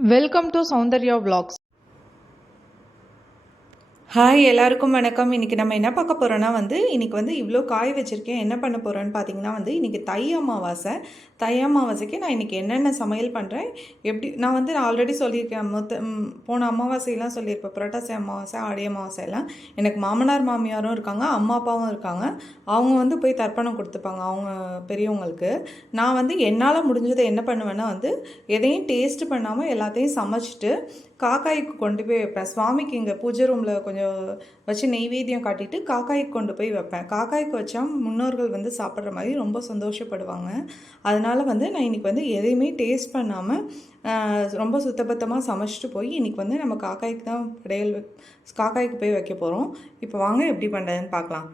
Welcome to Sounder Your Vlogs. Hi எல்லாருக்கும் வணக்கம். இன்றைக்கி நம்ம என்ன பார்க்க போகிறோன்னா வந்து இன்றைக்கி வந்து இவ்வளோ காய் வச்சுருக்கேன். என்ன பண்ண போகிறோன்னு பார்த்தீங்கன்னா வந்து இன்றைக்கி தை அமாவாசை. தை அமாவாசைக்கு நான் இன்றைக்கி என்னென்ன சமையல் பண்ணுறேன் எப்படி நான் வந்து நான் ஆல்ரெடி சொல்லியிருக்கேன். மொத்த போன அமாவாசையெல்லாம் சொல்லியிருப்பேன். புரட்டாசி அமாவாசை ஆடி அமாவாசை எல்லாம் எனக்கு மாமனார் மாமியாரும் இருக்காங்க அம்மா அப்பாவும் இருக்காங்க. அவங்க வந்து போய் தர்ப்பணம் கொடுத்துப்பாங்க அவங்க பெரியவங்களுக்கு. நான் வந்து என்னால் முடிஞ்சதை என்ன பண்ணுவேன்னா வந்து எதையும் டேஸ்ட் பண்ணாமல் எல்லாத்தையும் சமைச்சிட்டு காக்காய்க்கு கொண்டு போய் வைப்பேன். சுவாமிக்கு இங்கே பூஜை ரூமில் கொஞ்சம் வச்சு நெய்வேத்தியம் காட்டிட்டு காக்காய்க்கு கொண்டு போய் வைப்பேன். காக்காய்க்கு வச்சா முன்னோர்கள் வந்து சாப்பிட்ற மாதிரி ரொம்ப சந்தோஷப்படுவாங்க. அதனால் வந்து நான் இன்றைக்கி வந்து எதையுமே டேஸ்ட் பண்ணாமல் ரொம்ப சுத்தபத்தமாக சமைச்சிட்டு போய் இன்றைக்கி வந்து நம்ம காக்காய்க்கு தான் படையல் காக்காய்க்கு போய் வைக்க போகிறோம் இப்போ வாங்க எப்படி பண்ணுறதுன்னு பார்க்கலாம்.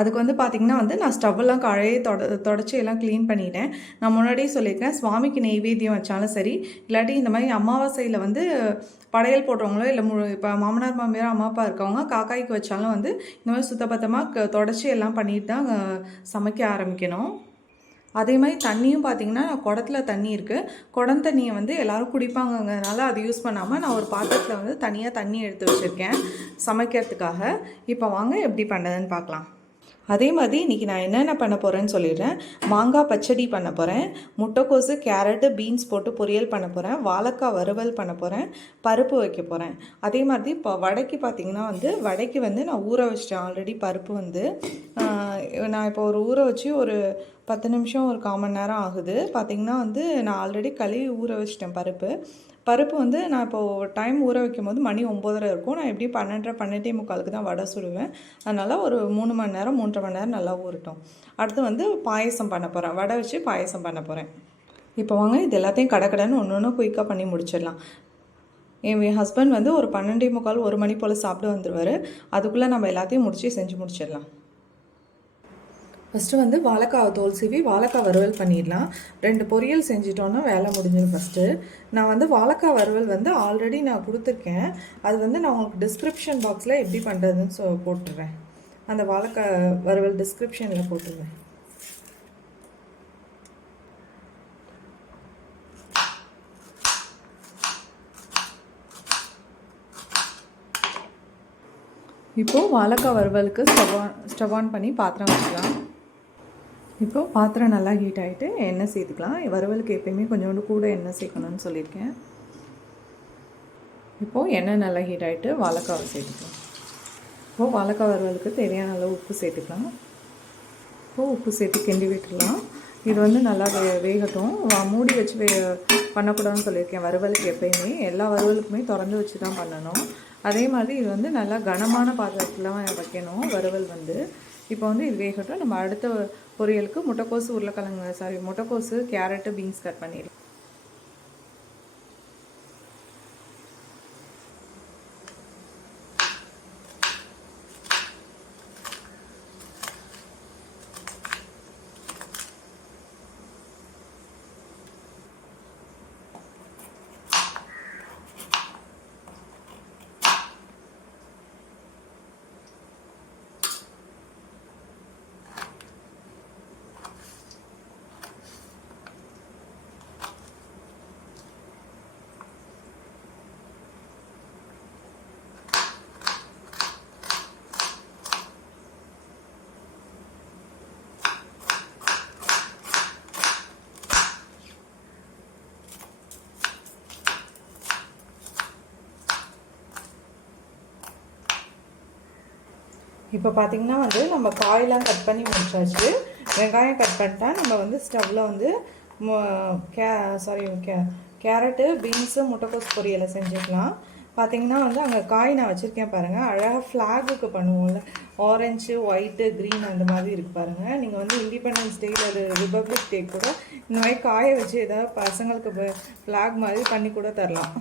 அதுக்கு வந்து பார்த்திங்கன்னா வந்து நான் ஸ்டவ்வெல்லாம் கழைய தொட தொடச்சி எல்லாம் க்ளீன் பண்ணிட்டேன். நான் முன்னாடியே சொல்லியிருக்கேன் சுவாமிக்கு நெய்வேத்தியம் வச்சாலும் சரி இல்லாட்டி இந்த மாதிரி அமாவாசையில் வந்து படையல் போடுறவங்களோ இல்லை மு இப்போ மாமனார் மாமியார் அம்மா அப்பா இருக்கவங்க காக்காய்க்கு வச்சாலும் வந்து இந்த மாதிரி சுத்தபத்தமாக தொடச்சி எல்லாம் பண்ணிட்டு தான் சமைக்க ஆரம்பிக்கணும். அதே மாதிரி தண்ணியும் பார்த்தீங்கன்னா குடத்துல தண்ணி இருக்குது குடம் தண்ணியை வந்து எல்லோரும் குடிப்பாங்கங்கிறதுனால அதை யூஸ் பண்ணாமல் நான் ஒரு பாத்திரத்தில் வந்து தனியாக தண்ணி எடுத்து வச்சுருக்கேன் சமைக்கிறதுக்காக. இப்போ வாங்க எப்படி பண்ணுறதுன்னு பார்க்கலாம் அதே மாதிரி இன்றைக்கி நான் என்னென்ன பண்ண போகிறேன்னு சொல்லிடுறேன். மாங்காய் பச்சடி பண்ண போகிறேன் முட்டைக்கோசு கேரட்டு பீன்ஸ் போட்டு பொரியல் பண்ண போகிறேன் வாழைக்காய் வறுவல் பண்ண போகிறேன் பருப்பு வைக்க போகிறேன் அதே மாதிரி இப்போ வடைக்கு பார்த்தீங்கன்னா வந்து வடைக்கு வந்து நான் ஊற வச்சிட்டேன். ஆல்ரெடி பருப்பு வந்து நான் இப்போ ஒரு ஊற வச்சு ஒரு பத்து நிமிஷம் ஒரு கால் மணி நேரம் ஆகுது. பார்த்திங்கன்னா வந்து நான் ஆல்ரெடி கழுவி ஊற வச்சிட்டேன் பருப்பு. பருப்பு வந்து நான் இப்போது டைம் ஊற வைக்கும் போது மணி ஒம்போதரை இருக்கும். நான் எப்படி பன்னெண்டரை பன்னெண்டே முக்காலுக்கு தான் வடை சுடுவேன். அதனால் ஒரு மூணு மணி நேரம் மூன்றரை மணி நேரம் நல்லா ஊறட்டும். அடுத்து வந்து பாயசம் பண்ண போகிறேன் வடை வச்சு பாயசம் பண்ண போகிறேன் இப்போ வாங்க இது எல்லாத்தையும் கடக்கடன்னு ஒன்று ஒன்று குயிக்காக பண்ணி முடிச்சிடலாம். என் ஹஸ்பண்ட் வந்து ஒரு பன்னெண்டே முக்கால் ஒரு மணி போல் சாப்பிட்டு வந்துடுவார் அதுக்குள்ளே நம்ம எல்லாத்தையும் முடித்து செஞ்சு முடிச்சிடலாம். ஃபஸ்ட்டு வந்து வாழைக்காவை தோல் சீவி வாழைக்காய் வறுவல் பண்ணிடலாம். ரெண்டு பொரியல் செஞ்சிட்டோன்னா வேலை முடிஞ்சிடும் ஃபஸ்ட்டு நான் வந்து வாழைக்காய் வறுவல் வந்து ஆல்ரெடி நான் கொடுத்துருக்கேன். அது வந்து நான் உங்களுக்கு டிஸ்கிரிப்ஷன் பாக்ஸில் எப்படி பண்ணுறதுன்னு சொ போட்டுடுறேன் அந்த வாழைக்காய் வறுவல் டிஸ்கிரிப்ஷனில் போட்டுடுறேன் இப்போது வாழைக்காய் வறுவலுக்கு ஸ்டவ் ஆன் ஸ்டவ் ஆன் பண்ணி பாத்திரம் வச்சுக்கலாம். இப்போது பாத்திரம் நல்லா ஹீட் ஆகிட்டு எண்ணெய் சேர்த்துக்கலாம். வறுவலுக்கு எப்பயுமே கொஞ்சோண்டு கூட எண்ணெய் சேர்க்கணும்னு சொல்லியிருக்கேன். இப்போது எண்ணெய் நல்லா ஹீட் ஆகிட்டு வாழைக்காவை சேர்த்துக்கலாம். இப்போது வாழைக்காய் வறுவலுக்கு தேவையான அளவு உப்பு சேர்த்துக்கலாம். இப்போது உப்பு சேர்த்து கிண்டி விட்டுடலாம். இது வந்து நல்லா வே வேகட்டும். மூடி வச்சு வே பண்ணக்கூடாதுன்னு சொல்லியிருக்கேன். வறுவலுக்கு எப்பயுமே. எல்லா வறுவலுக்குமே திறந்து வச்சு தான் பண்ணணும். அதே மாதிரி இது வந்து நல்லா கனமான பாத்திரத்தில் வைக்கணும் வறுவல் வந்து. இப்போ வந்து இது வேகட்டும். நம்ம அடுத்த பொரியலுக்கு முட்டைக்கோசு உருளைக்கிழங்கு சாரி முட்டைக்கோசு கேரட்டு பீன்ஸ் கட் பண்ணிடலாம். இப்போ பார்த்தீங்கன்னா வந்து நம்ம காயெலாம் கட் பண்ணி முடிச்சாச்சு. வெங்காயம் கட் பண்ணிட்டா நம்ம வந்து ஸ்டவ்வில் வந்து கே சாரி கே கேரட்டு பீன்ஸு முட்டைக்கோஸ் பொரியலை செஞ்சுக்கலாம். பார்த்தீங்கன்னா வந்து அங்கே காய் நான் வச்சுருக்கேன் பாருங்கள் அழகாக ஃப்ளாகுக்கு பண்ணுவோம்ல. ஆரஞ்சு ஒயிட்டு க்ரீன் அந்த மாதிரி இருக்கு பாருங்கள் நீங்கள் வந்து இண்டிபெண்டன்ஸ் டே அது ரிபப்ளிக் டே கூட இந்த மாதிரி காயை வச்சு ஏதாவது பசங்களுக்கு ஃப்ளாக் மாதிரி பண்ணி கூட தரலாம்.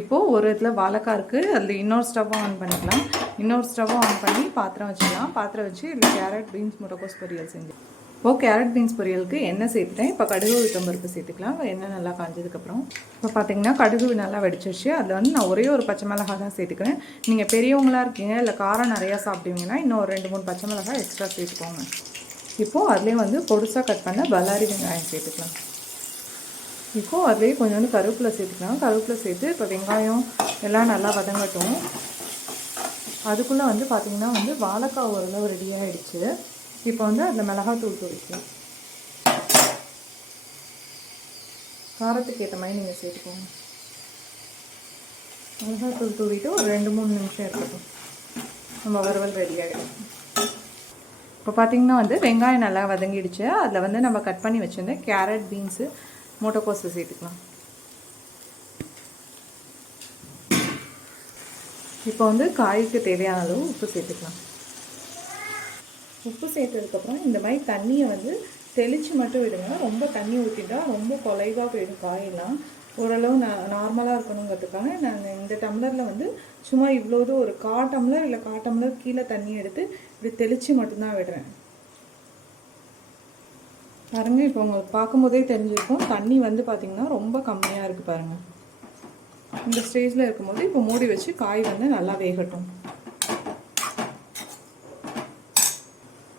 இப்போது ஒரு இதில் வாழைக்காய் இருக்குது அதில் இன்னொரு ஸ்டவ்வும் ஆன் பண்ணிக்கலாம். இன்னொரு ஸ்டவ்வும் ஆன் பண்ணி பாத்திரம் வச்சுக்கலாம். பாத்திரம் வச்சு இதில் கேரட் பீன்ஸ் முட்டைக்கோஸ் பொரியல் செஞ்சு. இப்போது கேரட் பீன்ஸ் பொரியலுக்கு எண்ணெய் சேர்த்துட்டேன். இப்போ கடுகு உளுத்தம்பருப்பு சேர்த்துக்கலாம். எண்ணெய் நல்லா காஞ்சதுக்கப்புறம். இப்போ பார்த்தீங்கன்னா கடுகு நல்லா வெடிச்சிருச்சு. அதில் வந்து நான் ஒரே ஒரு பச்சை மிளகாய் தான் சேர்த்துக்கிறேன். நீங்கள் பெரியவங்களா இருக்கீங்க இல்லை காரம் நிறையா சாப்பிடுவீங்கன்னா இன்னும் ஒரு ரெண்டு மூணு பச்சை மிளகாய் எக்ஸ்ட்ரா சேர்த்துக்கோங்க. இப்போது அதுலேயும் வந்து பொடுசாக கட் பண்ண பல்லாரி வெங்காயம் சேர்த்துக்கலாம். இப்போது அதுலேயே கொஞ்சோண்டு கருவேப்பிலை சேர்த்துக்கலாம். கருவேப்பிலை சேர்த்து இப்போ வெங்காயம் எல்லாம் நல்லா வதங்கட்டும். அதுக்குள்ளே வந்து பார்த்திங்கன்னா வந்து வாழைக்காய் ஓரளவு ரெடி ஆகிடுச்சு இப்போ வந்து அதில் மிளகாத்தூள் தூளிக்கலாம் காரத்துக்கு ஏற்ற மாதிரி நீங்கள் சேர்த்துக்கோங்க. மிளகாத்தூள் தூவிட்டு ஒரு ரெண்டு மூணு நிமிஷம் இருக்கட்டும். நம்ம வறுவல் ரெடி ஆகிடும் இப்போ பார்த்தீங்கன்னா வந்து வெங்காயம் நல்லா வதங்கிடுச்சு. அதில் வந்து நம்ம கட் பண்ணி வச்சுருந்தேன் கேரட் பீன்ஸு முட்டைக்கோஸு சேர்த்துக்கலாம். இப்போ வந்து காய்க்கு தேவையான அளவு உப்பு சேர்த்துக்கலாம். உப்பு சேர்த்ததுக்கப்புறம் இந்த மாதிரி தண்ணியை வந்து தெளித்து மட்டும் விடுங்க ரொம்ப தண்ணி ஊற்றிட்டா ரொம்ப குலைவாக போயிடும் காயெல்லாம். ஓரளவு நான் நார்மலாக இருக்கணுங்கிறதுக்காக நான் இந்த டம்ளரில் வந்து சும்மா இவ்வளோது ஒரு கா டம்ளர் இல்லை கா டம்ளர் கீழே தண்ணி எடுத்து இப்படி தெளித்து மட்டும்தான் விடுறேன். பாருங்க இப்போ உங்களுக்கு பார்க்கும்போதே தெரிஞ்சிருக்கும். தண்ணி வந்து பார்த்திங்கன்னா ரொம்ப கம்மியாக இருக்குது பாருங்கள் இந்த ஸ்டேஜில் இருக்கும்போது இப்போ மூடி வச்சு காய் வந்து நல்லா வேகட்டும்.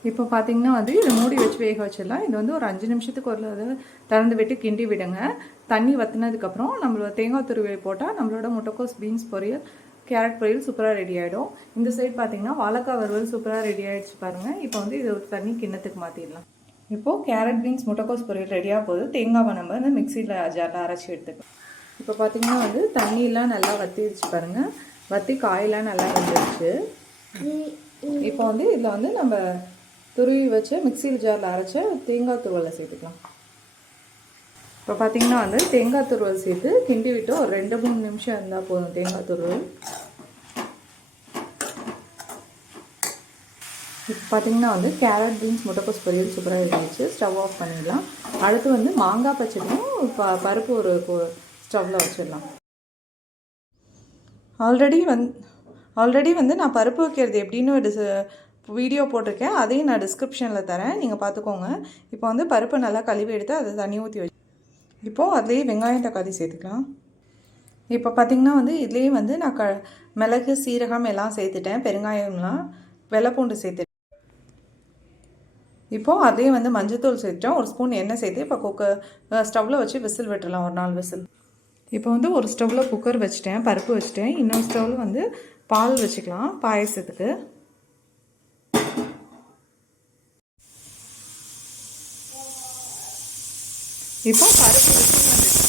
இப்போ பார்த்தீங்கன்னா வந்து இதை மூடி வச்சு வேக வச்சிடலாம். இது வந்து ஒரு அஞ்சு நிமிஷத்துக்கு ஒரு தடவை திறந்து விட்டு கிண்டி விடுங்க. தண்ணி வத்தினதுக்கப்புறம் நம்மளோட தேங்காய் துருவியை போட்டால் நம்மளோட முட்டைக்கோஸ் பீன்ஸ் பொரியல் கேரட் பொரியல் சூப்பராக ரெடி ஆகிடும் இந்த சைடு பார்த்தீங்கன்னா வாழைக்காய் வறுவல் சூப்பராக ரெடி ஆகிடுச்சு பாருங்கள் இப்போ வந்து இது ஒரு தண்ணி கிண்ணத்துக்கு மாற்றிடலாம் இப்போது கேரட் பீன்ஸ் முட்டைக்கோஸ் பொரியல் ரெடியாக போகுது. தேங்காவை நம்ம வந்து மிக்சியில் ஜாரில் அரைச்சி எடுத்துக்கலாம். இப்போ பார்த்திங்கன்னா வந்து தண்ணியெலாம் நல்லா வற்றிடுச்சு பாருங்கள் வற்றி காயெல்லாம் நல்லா வந்துடுச்சு இப்போ வந்து இதில் வந்து நம்ம துருவி வச்சு மிக்சியில் ஜாரில் அரைச்ச தேங்காய் துருவலை சேர்த்துக்கலாம். இப்போ பார்த்தீங்கன்னா வந்து தேங்காய் துருவல் சேர்த்து கிண்டி விட்டு ஒரு ரெண்டு மூணு நிமிஷம் இருந்தால் போதும் தேங்காய் துருவல். பார்த்திங்கன்னா வந்து கேரட் பீன்ஸ் முட்டைக்கோஸ் பொரியல் சூப்பராக இருந்துச்சு. ஸ்டவ் ஆஃப் பண்ணிடலாம். அடுத்து வந்து மாங்காய் பச்சடியும் ப பருப்பு ஒரு ஸ்டவ்வில் வச்சிடலாம். ஆல்ரெடி வந் ஆல்ரெடி வந்து நான் பருப்பு வைக்கிறது எப்படின்னு ஒரு வீடியோ போட்டிருக்கேன். அதையும் நான் டிஸ்கிரிப்ஷனில் தரேன். நீங்கள் பார்த்துக்கோங்க இப்போ வந்து பருப்பு நல்லா கழுவி எடுத்து அதை தண்ணி ஊற்றி வச்சு இப்போது அதுலேயே வெங்காயம் தக்காளி சேர்த்துக்கலாம். இப்போ பார்த்திங்கன்னா வந்து இதுலேயே வந்து நான் க மிளகு சீரகம் எல்லாம் சேர்த்துட்டேன். பெருங்காயம்லாம் வெள்ளைப்பூண்டு சேர்த்துட்டேன் இப்போது அதே வந்து மஞ்சத்தூள் சேர்த்துட்டோம். ஒரு ஸ்பூன் எண்ணெய் சேர்த்து இப்போ குக்கர் ஸ்டவ்வில் வச்சு விசில் விட்டுடலாம். ஒரு நாலு விசில். இப்போ வந்து ஒரு ஸ்டவ்வில் குக்கர் வச்சுட்டேன் பருப்பு வச்சுட்டேன். இன்னொரு ஸ்டவ்வில் வந்து பால் வச்சுக்கலாம் பாயசத்துக்கு. இப்போ பருப்பு விசில் வந்துடுச்சு.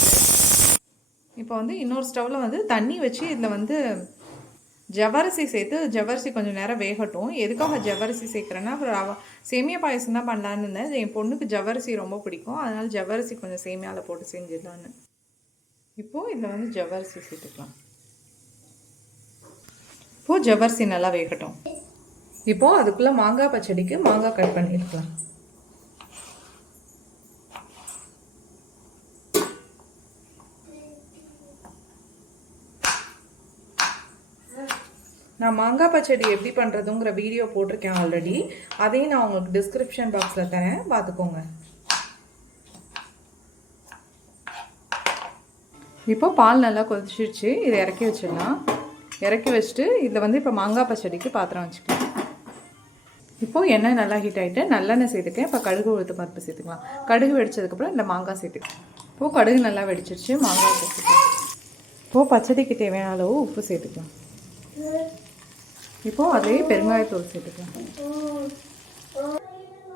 இப்போ வந்து இன்னொரு ஸ்டவ்வில் வந்து தண்ணி வச்சு இதில் வந்து ஜவ்வரிசி சேர்த்து ஜவரிசி கொஞ்சம் நேரம் வேகட்டும். எதுக்காக ஜவ்வரிசி சேர்க்குறேன்னா அப்புறம் சேமியா பாயசம் தான் பண்ணலான்னு இருந்தேன். என் பொண்ணுக்கு ஜவ்வரிசி ரொம்ப பிடிக்கும். அதனால் ஜவ்வரிசி கொஞ்சம் சேமியாவில் போட்டு செஞ்சிடலான்னு இப்போது இதில் வந்து ஜவ்வரிசி சேர்த்துக்கலாம். இப்போது ஜவ்வரிசி நல்லா வேகட்டும். இப்போது அதுக்குள்ளே மாங்காய் பச்சடிக்கு மாங்காய் கட் பண்ணியிருக்கலாம். நான் மாங்காய் பச்சடி எப்படி பண்ணுறதுங்கிற வீடியோ போட்டிருக்கேன் ஆல்ரெடி அதையும் நான் உங்களுக்கு டிஸ்கிரிப்ஷன் பாக்ஸில் தரேன். பார்த்துக்கோங்க. இப்போ பால் நல்லா கொதிச்சிருச்சு. இதை இறக்கி வச்சிடலாம். இறக்கி வச்சுட்டு இதில் வந்து இப்போ மாங்காய் பச்சடிக்கு பாத்திரம் வச்சுக்கலாம். இப்போது எண்ணெய் நல்லா ஹீட் ஆகிட்டு நல்லெண்ணெய் சேர்த்துக்கேன் இப்போ கடுகு உளுத்து பருப்பு சேர்த்துக்கலாம். கடுகு வெடிச்சதுக்கப்புறம் இந்த மாங்காய் சேர்த்துக்கலாம். இப்போது கடுகு நல்லா வெடிச்சிருச்சு. மாங்காய் சேர்த்துக்கலாம். இப்போது பச்சடிக்கு தேவையான அளவு உப்பு சேர்த்துக்கலாம். இப்போது அதே பெருங்காயத்தூள் சேர்த்துக்கலாம்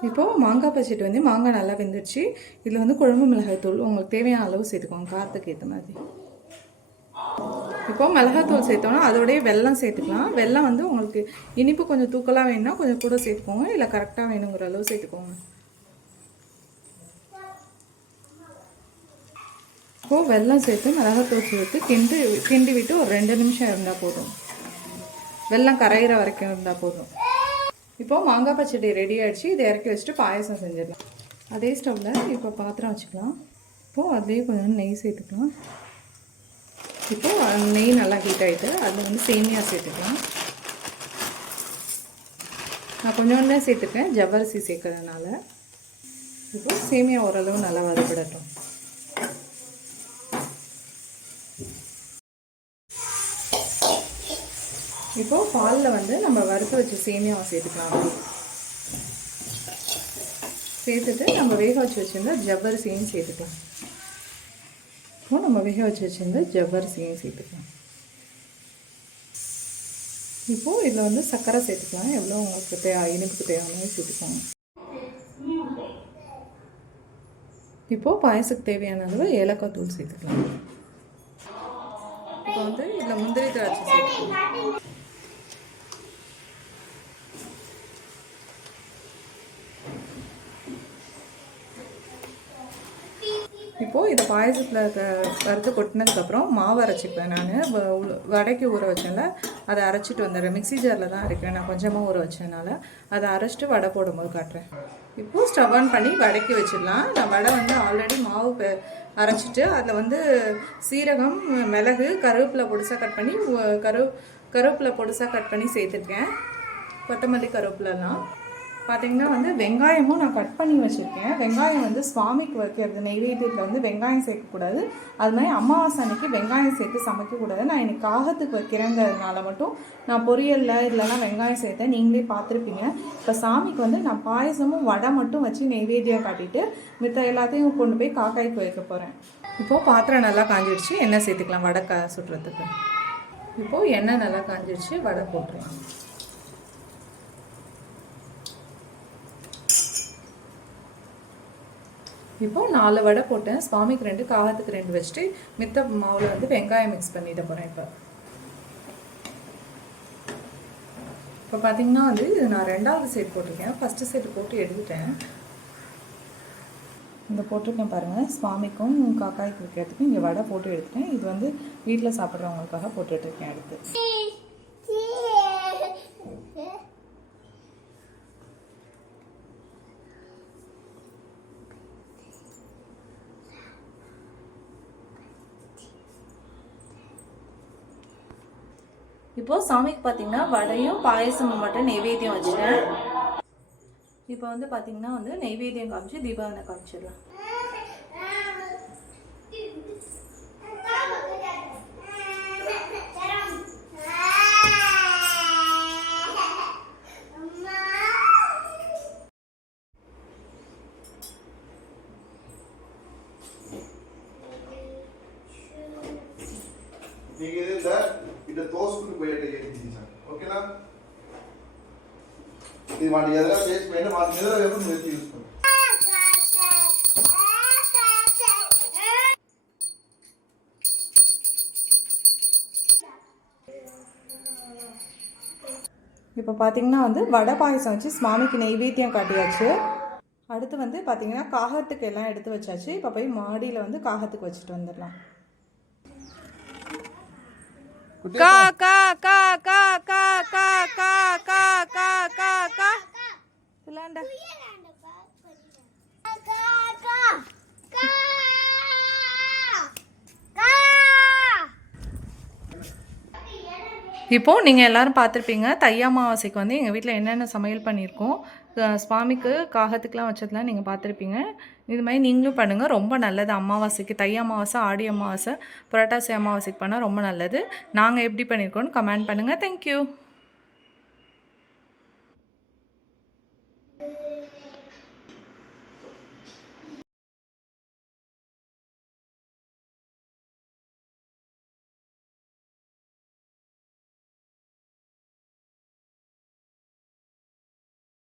இப்போது மாங்காய் பச்சடி வந்து மாங்காய் நல்லா வெந்துருச்சு இதில் வந்து குழம்பு மிளகாய் தூள் உங்களுக்கு தேவையான அளவு சேர்த்துக்கோங்க. காரத்துக்கு ஏற்ற மாதிரி. இப்போது மிளகாத்தூள் சேர்த்தோன்னா அதோடய வெல்லம் சேர்த்துக்கலாம். வெல்லம் வந்து உங்களுக்கு இனிப்பு கொஞ்சம் தூக்கலாக வேணும்னா கொஞ்சம் கூட சேர்த்துக்கோங்க. இல்லை கரெக்டாக வேணுங்கிற அளவு சேர்த்துக்கோங்க. இப்போது வெல்லம் சேர்த்து மிளகாத்தூள் சேர்த்து கிண்டு கிண்டி விட்டு ஒரு ரெண்டு நிமிஷம் இருந்தால் போதும். வெள்ளம் கரையிற வரைக்கும் இருந்தால் போதும். இப்போது மாங்காய் பச்சடி ரெடி ஆகிடுச்சு இதை இறக்கி வச்சுட்டு பாயசம் செஞ்சிடலாம். அதே ஸ்டவ்வில் இப்போ பாத்திரம் வச்சுக்கலாம். இப்போது அதுலேயே கொஞ்சம் நெய் சேர்த்துக்கலாம். இப்போது நெய் நல்லா ஹீட் ஆகிட்டு அதில் வந்து சேமியா சேர்த்துக்கலாம். நான் கொஞ்சோண்டு சேர்த்துருக்கேன் ஜவ்வரிசி சேர்க்கறதுனால. இப்போ சேமியா ஓரளவு நல்லா வதப்படட்டும். இப்போது பாலில் வந்து நம்ம வறுத்து வச்ச சேமியாவை சேர்த்துக்கலாம். சேர்த்துட்டு நம்ம வேக வச்சு வச்சுருந்தா ஜவ்வரிசியும் சேர்த்துக்கலாம். இப்போ நம்ம வேக வச்சு வச்சுருந்தா ஜவ்வரிசியும் சேர்த்துக்கலாம். இப்போது இதில் வந்து சர்க்கரை சேர்த்துக்கலாம். எவ்வளோ உங்களுக்கு தேவை இனிப்புக்கு தேவையான சேர்த்துக்கோங்க. இப்போது பாயசத்துக்கு தேவையான அளவு ஏலக்காய் தூள் சேர்த்துக்கலாம். இப்போ வந்து இதில் முந்திரி திராட்சை சேர்த்துக்கலாம். இப்போது இதை பாயசத்தில் இருக்க வறுத்து கொட்டினதுக்கப்புறம் மாவு அரைச்சிப்பேன் நான். வடைக்கு ஊற வச்சேன்ல அதை அரைச்சிட்டு வந்துடுறேன். மிக்ஸி ஜாரில் தான் இருக்கேன் நான் கொஞ்சமாக ஊற வச்சதுனால. அதை அரைச்சிட்டு வடை போடும்போது காட்டுறேன். இப்போது ஸ்டவ் ஆன் பண்ணி வடைக்கு வச்சிடலாம். நான் வடை வந்து ஆல்ரெடி மாவு பெ- அரைச்சிட்டு அதில் வந்து சீரகம் மிளகு கருவேப்பிலை பொடிசாக கட் பண்ணி கரு கருவேப்பிலை பொடிசாக கட் பண்ணி சேர்த்துருக்கேன். கொத்தமல்லி கருவேப்பிலலாம். பார்த்தீங்கன்னா வந்து வெங்காயமும் நான் கட் பண்ணி வச்சுருக்கேன். வெங்காயம் வந்து சுவாமிக்கு வைக்கிறது நெய்வேத்தியத்தில் வந்து வெங்காயம் சேர்க்கக்கூடாது. அது மாதிரி அமாவாசை அன்னைக்கு வெங்காயம் சேர்த்து சமைக்கக்கூடாது. நான் எனக்கு காகத்துக்கு வைக்கிறேங்கிறதுனால மட்டும் நான் பொரியலில் இதுலலாம் வெங்காயம் சேர்த்தேன் நீங்களே பார்த்துருப்பீங்க. இப்போ சாமிக்கு வந்து நான் பாயசமும் வடை மட்டும் வச்சு நெய்வேத்தியம் காட்டிட்டு மித்த எல்லாத்தையும் கொண்டு போய் காக்காய்க்கு வைக்க போகிறேன் இப்போது பாத்திரம் நல்லா காஞ்சிடுச்சு. எண்ணெய் சேர்த்துக்கலாம் வடை க சுடுறதுக்கு. இப்போது எண்ணெய் நல்லா காஞ்சிடுச்சு. வடை போட்டுருலாம் இப்போது நாலு வடை போட்டேன். சுவாமிக்கு ரெண்டு காகத்துக்கு ரெண்டு வச்சுட்டு மித்த மாவில் வந்து வெங்காயம் மிக்ஸ் பண்ணிட போகிறேன் இப்போ. இப்போ பார்த்தீங்கன்னா வந்து இது நான் ரெண்டாவது செட் போட்டிருக்கேன். ஃபஸ்ட்டு செட் போட்டு எடுத்துட்டேன். இந்த போட்டிருக்கேன் பாருங்கள் சுவாமிக்கும் காக்காய்க்கு வைக்கிறதுக்கும் இங்கே வடை போட்டு எடுத்துட்டேன். இது வந்து வீட்டில் சாப்பிட்றவங்களுக்காக போட்டுட்ருக்கேன் அடுத்து. இப்போது சாமிக்கு பார்த்தீங்கன்னா வடையும் பாயசமும் மட்டும் நெய்வேத்தியம் வச்சுட்டேன். இப்போ வந்து பார்த்தீங்கன்னா வந்து நெய்வேத்தியம் காமிச்சு தீபாவளி காமிச்சிடலாம். ఎట్లా ఇది వాటి ఎదుర ఫేస్ పైన వాటి ఎదుర వైపు నువ్వు తీసుకోండి இப்போ பார்த்தீங்கன்னா வந்து வடை பாயசம் வச்சு சுவாமிக்கு நெய்வேத்தியம் காட்டியாச்சு. அடுத்து வந்து பார்த்தீங்கன்னா காகத்துக்கு எல்லாம் எடுத்து வச்சாச்சு. இப்போ போய் மாடியில் வந்து காகத்துக்கு வச்சுட்டு வந்துடலாம். கா கா கா இப்போது நீங்கள் எல்லாரும் பார்த்துருப்பீங்க தை அமாவாசைக்கு வந்து எங்கள் வீட்டில் என்னென்ன சமையல் பண்ணியிருக்கோம். சுவாமிக்கு காகத்துக்கெலாம் வச்சதெல்லாம் நீங்கள் பார்த்துருப்பீங்க. இது மாதிரி நீங்களும் பண்ணுங்கள் ரொம்ப நல்லது. அமாவாசைக்கு தை அமாவாசை ஆடி அமாவாசை புரட்டாசி அமாவாசைக்கு பண்ணால் ரொம்ப நல்லது. நாங்கள் எப்படி பண்ணியிருக்கோன்னு கமெண்ட் பண்ணுங்கள் தேங்க்யூ